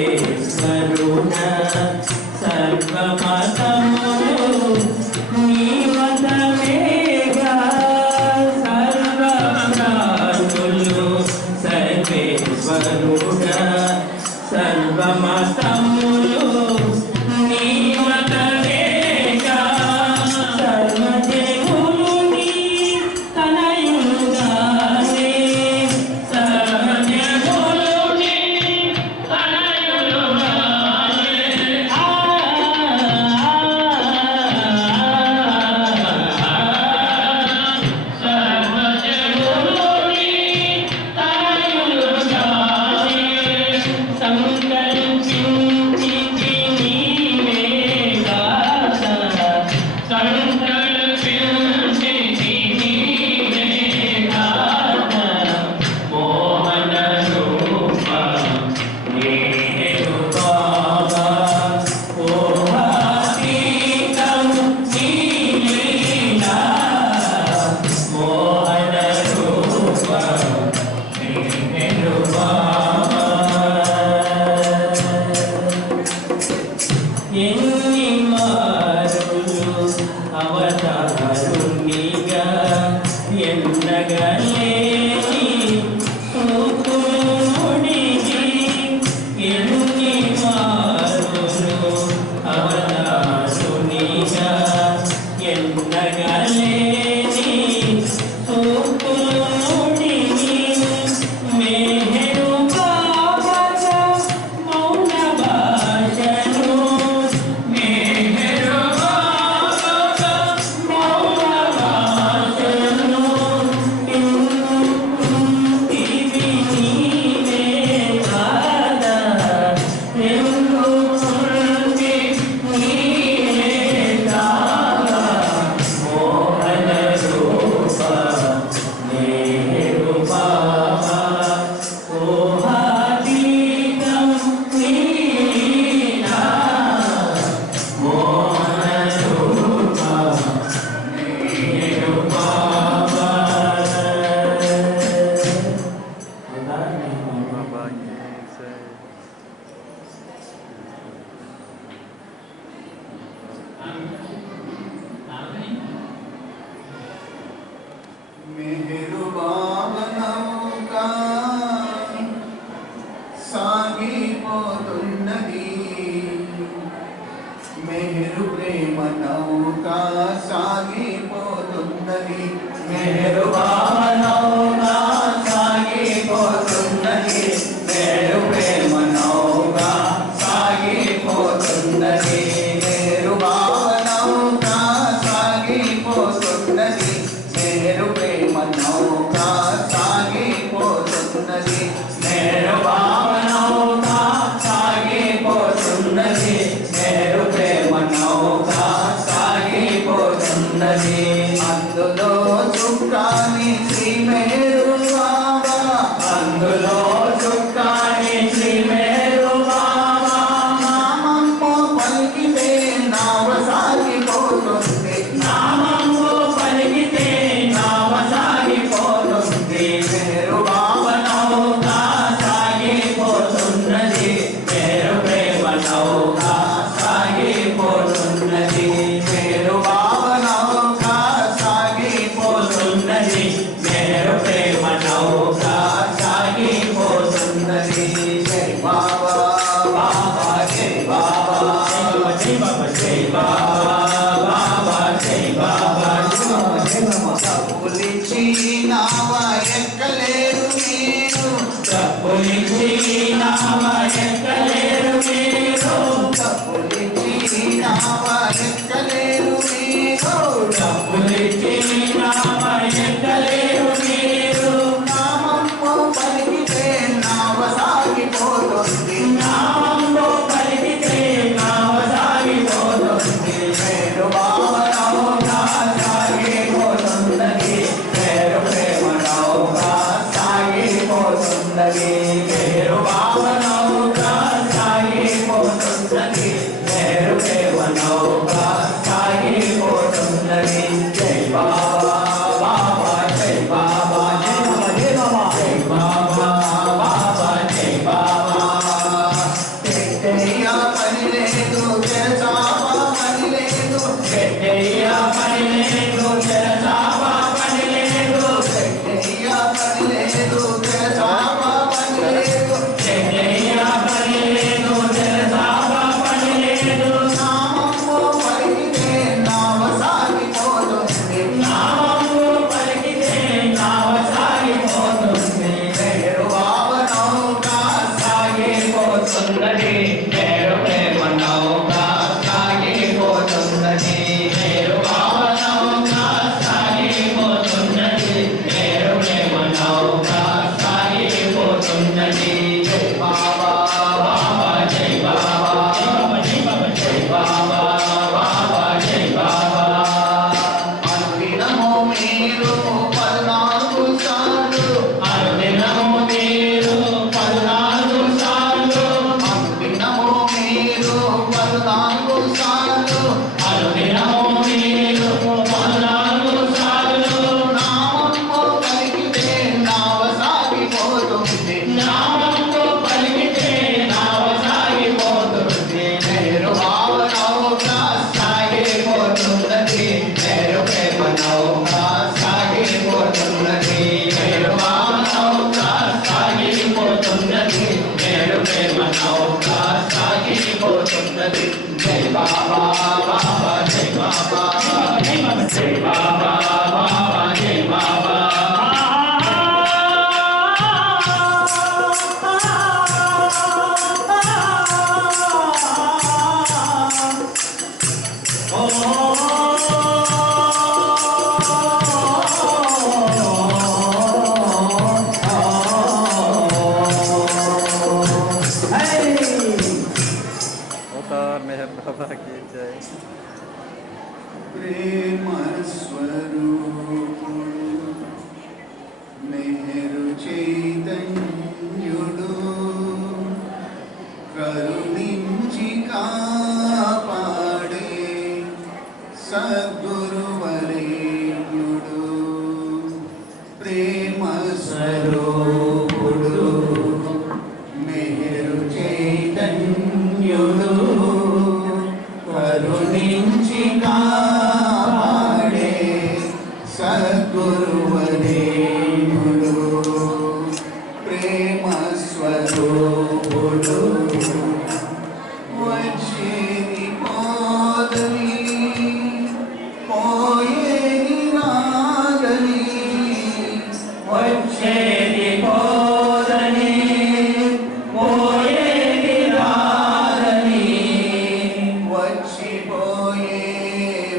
సర్వేశ్వరుడ సర్వమతములు నీ మతమేగా సర్వప్రాణులు సర్వేశ్వరుడ సర్వమతములు నీ మతమేగా సర్వజనులు నీ తనయులుగానే సర్వజనులు నీ తనయులుగానే సర్వజనులు నీ తనయులుగానే సంకల్పించి నీవే గాథ సంకల్పించి నీవే గాథ మోహన రూప నీరు బాబా మోహాతీతం నీలీలా మోహన రూప నీరు బాబా ఎన్ని మారులు అవతారునిగా ఎన్నగలేని సూకుముడికి ఎన్ని మారులు అవతారునిగా ఎన్నగలేని సూకుముడికి మేహరు బాబా మౌన భాషను మేహరు బాబా మౌన భాషను ఇంటివి నీవే కాదా ఎందుకుంటి నీవే కాదా మోహన రూప నేరు బాబా మోహాతీతం నీలీలా మోహన రూప నేరు బాబా मेहरु भावनौका सागिपोतुन्नदी मेहरु प्रेम नौका सागिपोतुन्नदी मेहरु भावनौका सागिपोतुन्नदी मेहरु प्रेम नौका सागिपोतुन्नदी मेहरु भावनौका सागिपोतुन्नदी मेहरु प्रेम नौका सागिपोतुन्नदी मेहरु भावनौका सागिपोतुन्नदी मेहरु प्रेम नौका सागिपोतुन्नदी అందులో చుక్కాని శ్రీ మెహరు నేరు ప్రేమ నౌక సాగిపోతున్నది నేరు భావ నౌక సాగిపోతున్నది నేరు ప్రేమ నౌక సాగిపోతున్నది జై బాబా బాబా జై బాబా జై బాబా జై బాబా బాబా జై బాబా అనుదినము మీరు 14 సార్లు అనుదినము మీరు 14 సార్లు అనుదినము మీరు 14 సార్లు అనుదినము మీరు 14 సార్లు నామము పలికితే నావ సాగిపోతుంది నామము పలికితే నావ సాగిపోతుంది నేరు భావ నౌక సాగిపోతున్నది నేరు ప్రేమ నౌక సాగిపోతున్నది నేరు భావ నౌక సాగిపోతున్నది నేరు ప్రేమ నౌక సాగిపోతున్నది జై బాబా బాబా జై బాబా జై బాబా జై బాబా బాబా జై బాబా अवतार मेहर बाबा की जय। प्रेम स्वरूपुడు मेहरु चैतन्युడు కరుణించి కాపాడే సద్గురువరేణ్యుడు ప్రేమ స్వరూపుడు మెహరు చైతన్యుడు కరుణించి కాపాడే సద్గురువరేణ్యుడు ప్రేమ స్వరూపుడు వచ్చేది పోదని పోయేది రాదని వచ్చేది పోదని పోయేది రాదని వచ్చిపోయే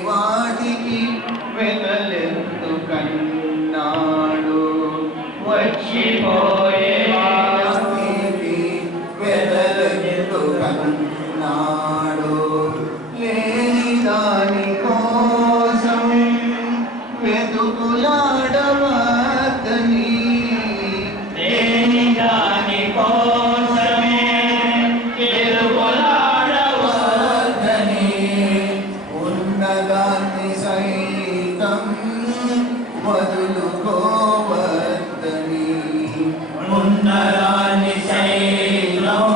వాటికి వెదలెందుకన్నాడు వచ్చిపోయే వాటికి వెదలెందుకన్నాడు లేని దాని కోసం వెతుకులాడవద్దని లేని దాని కోసమే తిరుగులాడవద్దని ఉన్నదాన్ని సైతం వదులుకోవద్దని ఉన్నదాన్ని సైతం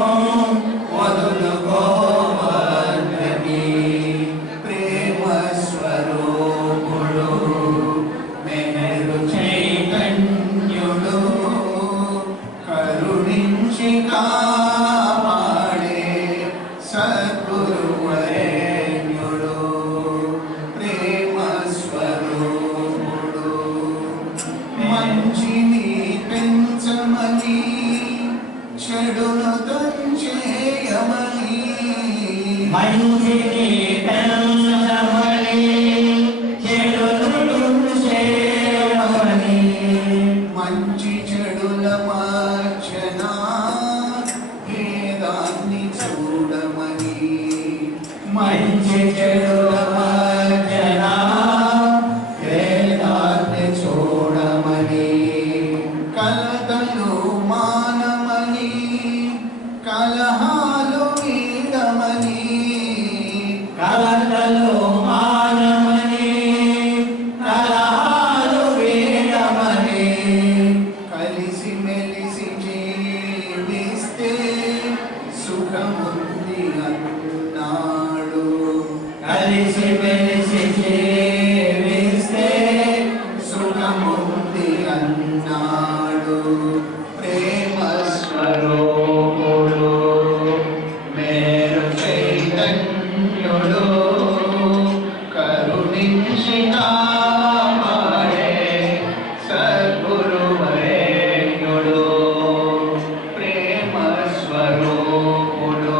వదులుకోవద్దని ప్రేమ స్వరూపుడు మెహరు చైతన్యుడు కరుణించి కాపాడే సద్గురువరేణ్యుడు ప్రేమ స్వరూపుడు మంచిని పెంచమని చెడును తంచేయమని మంచిని పెంచమని చెడును చేయమని మంచి చెడుల మార్చన భేదాన్ని చూడమని మంచి చెడుల మార్జన భేదాన్ని చూడమని కలతలు మానమని కలహాలు వీడమని కలతలు మానమని కలహాలు వీడమని కలిసి మెలిసి జీవిస్తే సుఖముంది అన్నాడు కలిసి మెలిసి జీవిస్తే సుఖముంది అన్నాడు ప్రేమ స్వరూపుడు మేరు చైతన్యుడు కరుణించి కాపాడే సద్గురువరేణ్యుడు ప్రేమ స్వరూపుడు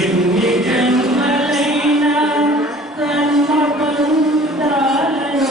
ఎన్ని జన్మలైనా కర్మ బంధాలను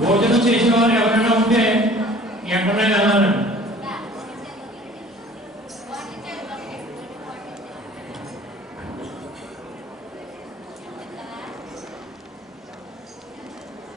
భోజనం చేసిన వారు ఎవరైనా ఉంటే వెంటనే వెళ్ళాలండి.